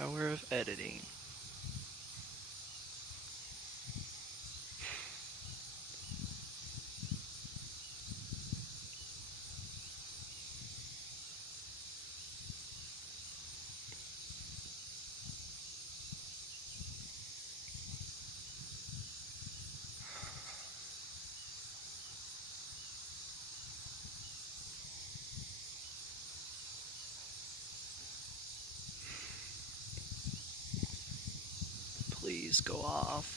Power of editing. Please go off.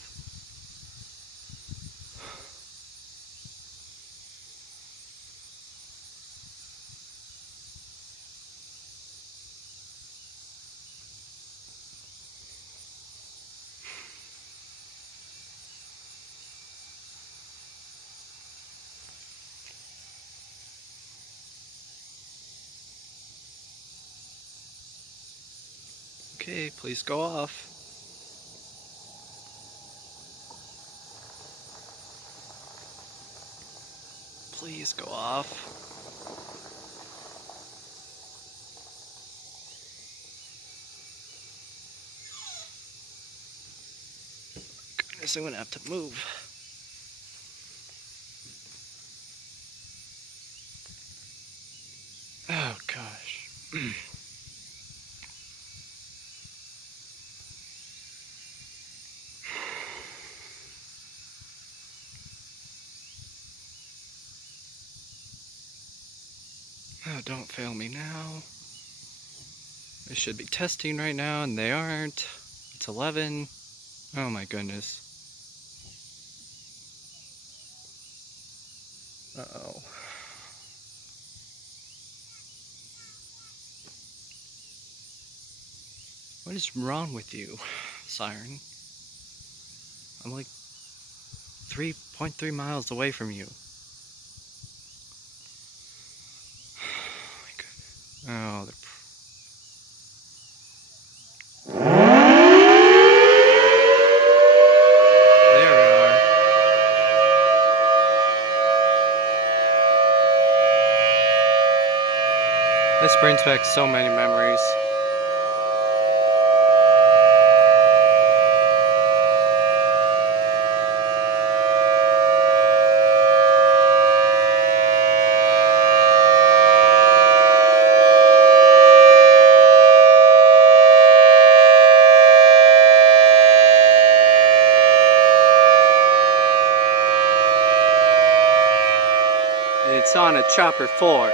Okay, please go off. Please go off. Goodness, I'm gonna have to move. Oh gosh. Oh, don't fail me now. They should be testing right now, and they aren't. It's 11. Oh my goodness. Uh-oh. What is wrong with you, siren? I'm like 3.3 miles away from you. Oh my goodness. Oh, they're... There we are. This brings back so many memories. It's on a chopper 4.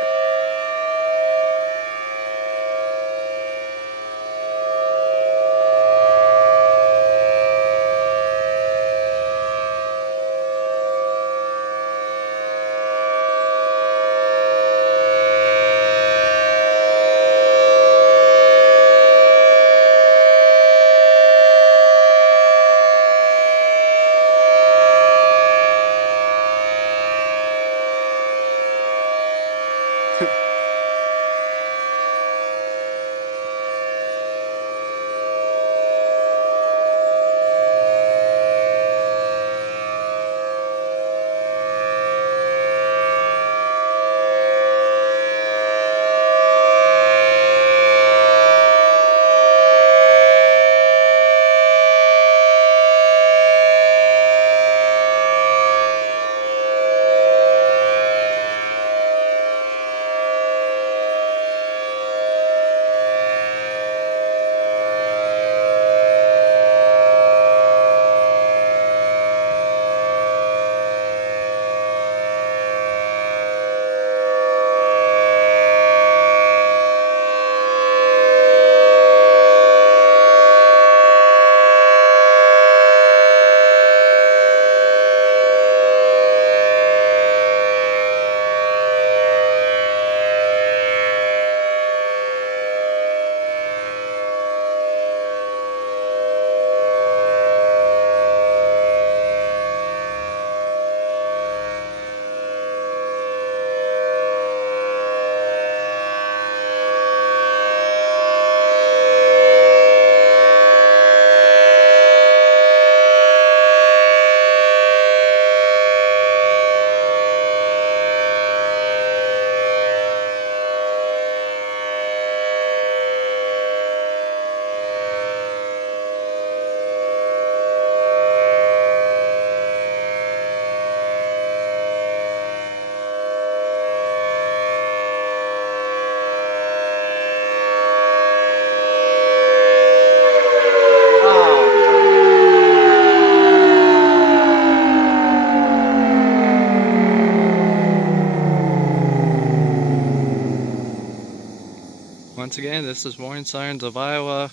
once again, this is Warren Sirens of Iowa.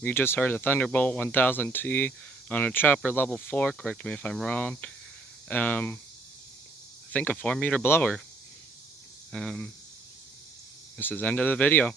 You just heard a Thunderbolt 1000T on a chopper level 4, correct me if I'm wrong. I think a 4-meter blower. This is the end of the video.